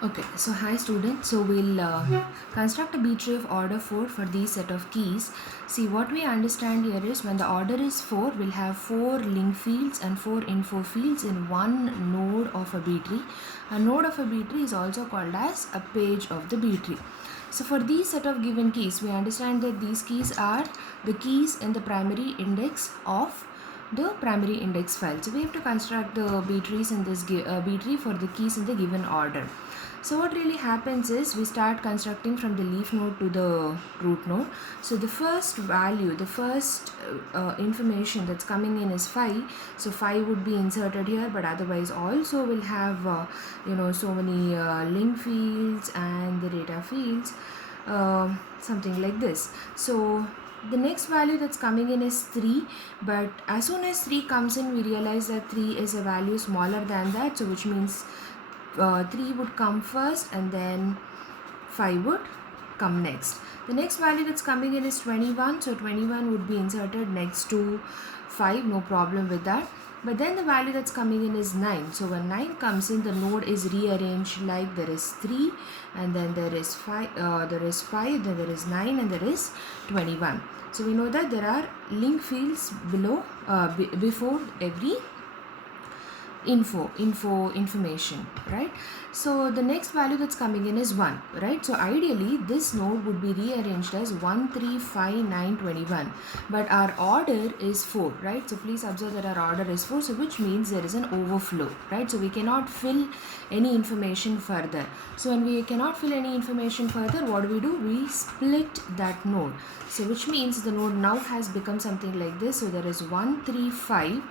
Okay, so hi students. So we'll construct a B tree of order 4 for these set of keys. See, what we understand here is when the order is 4, we'll have 4 link fields and 4 info fields in one node of a B tree. A node of a B tree is also called as a page of the B tree. So for these set of given keys, we understand that these keys are the keys in the primary index of the primary index file. So we have to construct the B trees in this B tree for the keys in the given order. So what really happens is we start constructing from the leaf node to the root node. So the first value, the first information that's coming in is 5. So 5 would be inserted here, but otherwise also will have so many link fields and the data fields, something like this. So the next value that's coming in is 3, but as soon as 3 comes in, we realize that 3 is a value smaller than that, so which means 3 would come first and then 5 would come next. The next value that's coming in is 21, so 21 would be inserted next to 5, no problem with that. But then the value that's coming in is 9. So when 9 comes in, the node is rearranged like there is 3 and then there is 5, then there is 9 and there is 21. So we know that there are link fields below before every information, right? So the next value that's coming in is 1, right? So ideally this node would be rearranged as 1 3 5 9 21, but our order is 4, right? So please observe that our order is 4, so which means there is an overflow, right? So we cannot fill any information further. So when we cannot fill any information further, what do? We split that node. So which means the node now has become something like this. So there is 1 3 5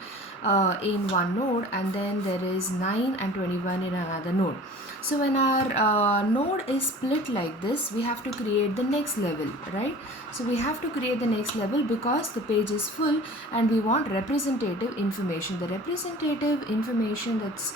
in one node, and then there is 9 and 21 in another node. So when our node is split like this, we have to create the next level, right? So we have to create the next level because the page is full and we want representative information. The representative information that's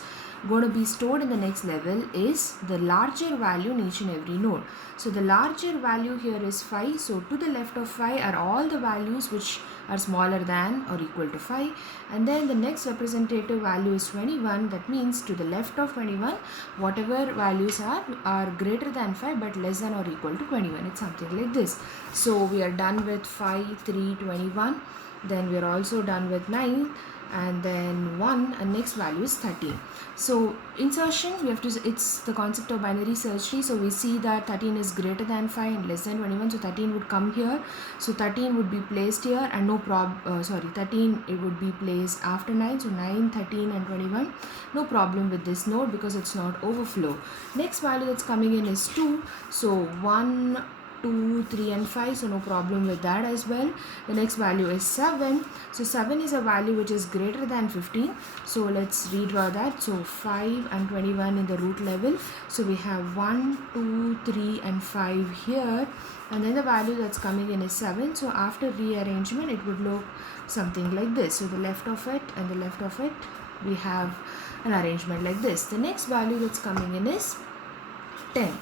going to be stored in the next level is the larger value in each and every node. So the larger value here is 5. So to the left of 5 are all the values which are smaller than or equal to 5, and then the next representative value is 21. That means to the left of 21 whatever values are greater than 5 but less than or equal to 21. It's something like this. So we are done with 5 3 21, then we are also done with 9 and then 1, and next value is 13. So insertion, we have to, it's the concept of binary search tree. So we see that 13 is greater than 5 and less than 21, so 13 would come here. So 13 would be placed here, and 13 it would be placed after 9. So 9 13 and 21, no problem with this node because it's not overflow. Next value that's coming in is 2. So 1 2 3 and 5, so no problem with that as well. The next value is 7. So 7 is a value which is greater than 15, so let's redraw that. So 5 and 21 in the root level, so we have 1 2 3 and 5 here, and then the value that's coming in is 7. So after rearrangement it would look something like this. So the left of it and the left of it, we have an arrangement like this. The next value that's coming in is 10.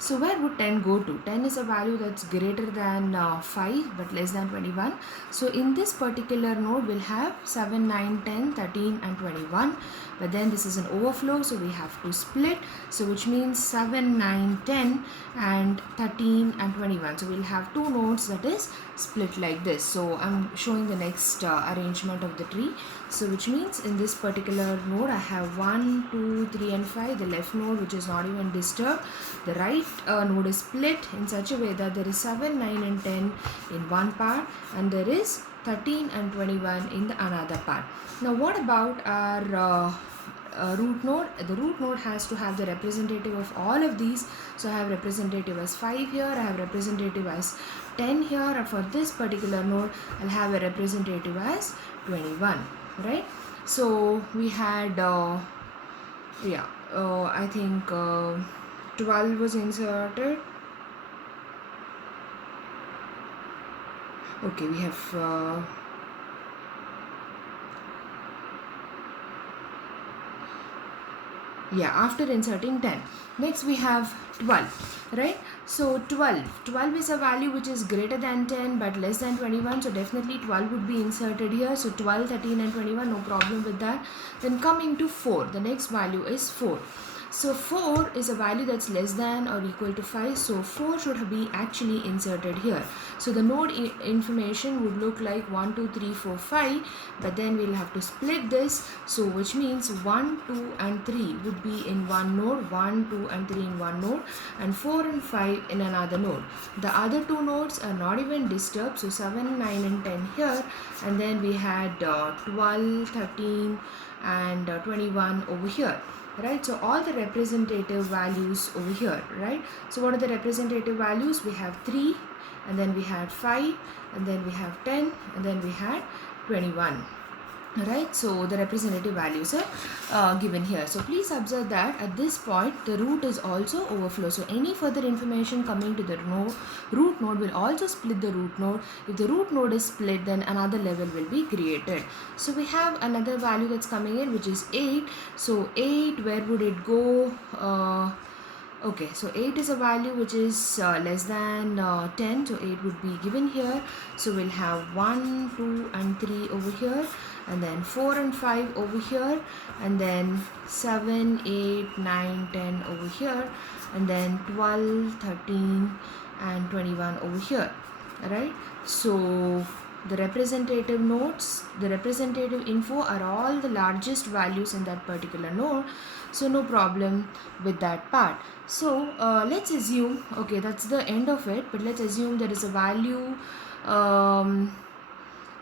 So where would 10 go to? 10 is a value that's greater than 5 but less than 21. So in this particular node we'll have 7, 9, 10, 13 and 21. But then this is an overflow, so we have to split. So which means 7, 9, 10 and 13 and 21. So we'll have two nodes that is split like this. So I'm showing the next arrangement of the tree. So which means in this particular node I have 1, 2, 3 and 5. The left node which is not even disturbed. The right node is split in such a way that there is 7, 9 and 10 in one part and there is 13 and 21 in the another part. Now what about our root node? The root node has to have the representative of all of these. So I have representative as 5 here, I have representative as 10 here, and for this particular node I'll have a representative as 21, right? So we had I think 12 was inserted. Okay, we have after inserting 10, next we have 12, right? So 12 is a value which is greater than 10 but less than 21, so definitely 12 would be inserted here. So 12, 13 and 21, no problem with that. Then coming to 4, the next value is 4. So 4 is a value that's less than or equal to 5. So 4 should be actually inserted here. So the node information would look like 1, 2, 3, 4, 5. But then we'll have to split this. So which means 1, 2 and 3 would be in one node. 1, 2 and 3 in one node. And 4 and 5 in another node. The other two nodes are not even disturbed. So 7, 9 and 10 here. And then we had 12, 13 and 21 over here. Right, so all the representative values over here, right? So what are the representative values? We have 3, and then we had 5, and then we have 10, and then we had 21. Right, so the representative values are given here. So please observe that at this point the root is also overflow. So any further information coming to the root node will also split the root node. If the root node is split, then another level will be created. So we have another value that's coming in, which is 8. So 8, where would it go? Okay, so 8 is a value which is less than 10, so 8 would be given here. So we'll have 1, 2 and 3 over here, and then 4 and 5 over here, and then 7, 8, 9, 10 over here, and then 12, 13 and 21 over here. Alright, so the representative nodes, the representative info are all the largest values in that particular node. So no problem with that part. So let's assume, okay, that's the end of it, but let's assume there is a value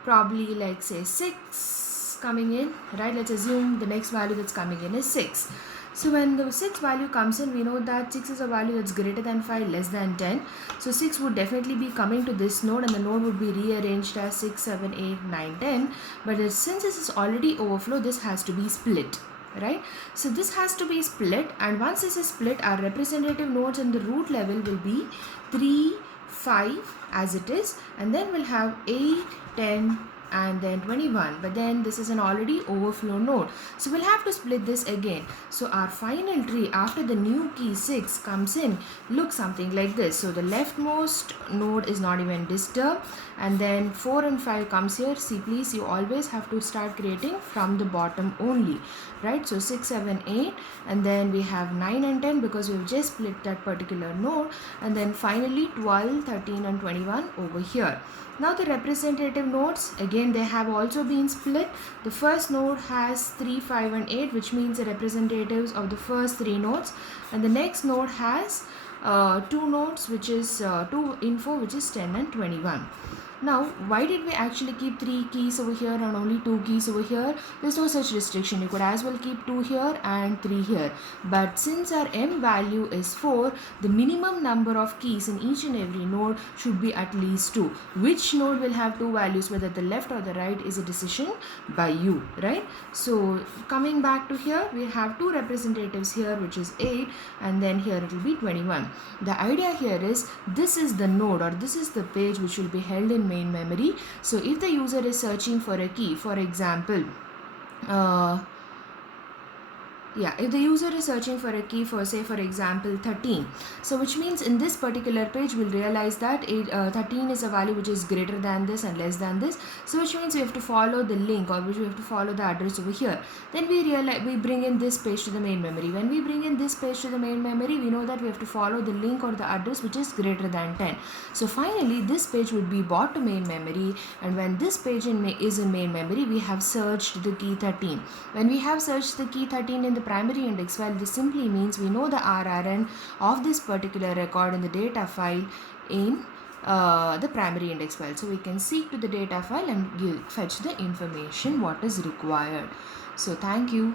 probably like say 6 coming in, right? Let's assume the next value that's coming in is 6. So when the 6 value comes in, we know that 6 is a value that's greater than 5, less than 10. So 6 would definitely be coming to this node, and the node would be rearranged as 6, 7, 8, 9, 10. But since this is already overflow, this has to be split. Right, so this has to be split, and once this is split, our representative nodes in the root level will be 3, 5 as it is, and then we'll have 8, 10 and then 21, but then this is an already overflow node, so we'll have to split this again. So our final tree after the new key 6 comes in looks something like this. So the leftmost node is not even disturbed, and then 4 and 5 comes here. See, please, you always have to start creating from the bottom only, right? So 6, 7, 8, and then we have 9 and 10 because we've just split that particular node, and then finally 12, 13 and 21 over here. Now the representative nodes, again they have also been split. The first node has 3, 5 and 8, which means the representatives of the first 3 nodes, and the next node has 2 nodes, which is 2 info, which is 10 and 21. Now, why did we actually keep 3 keys over here and only 2 keys over here? There's no such restriction. You could as well keep 2 here and 3 here. But since our m value is 4, the minimum number of keys in each and every node should be at least 2. Which node will have 2 values, whether the left or the right, is a decision by you, right? So, coming back to here, we have 2 representatives here, which is 8, and then here it will be 21. The idea here is this is the node, or this is the page which will be held in main memory. So if the user is searching for a key, for example, if the user is searching for a key for, say for example 13, so which means in this particular page we'll realize that 13 is a value which is greater than this and less than this, so which means we have to follow the link, or which we have to follow the address over here. Then we bring in this page to the main memory. When we bring in this page to the main memory, we know that we have to follow the link or the address which is greater than 10. So finally this page would be brought to main memory, and when this page is in main memory, we have searched the key 13. When we have searched the key 13 in the primary index file, this simply means we know the RRN of this particular record in the data file in the primary index file. So we can seek to the data file and fetch the information what is required. So thank you.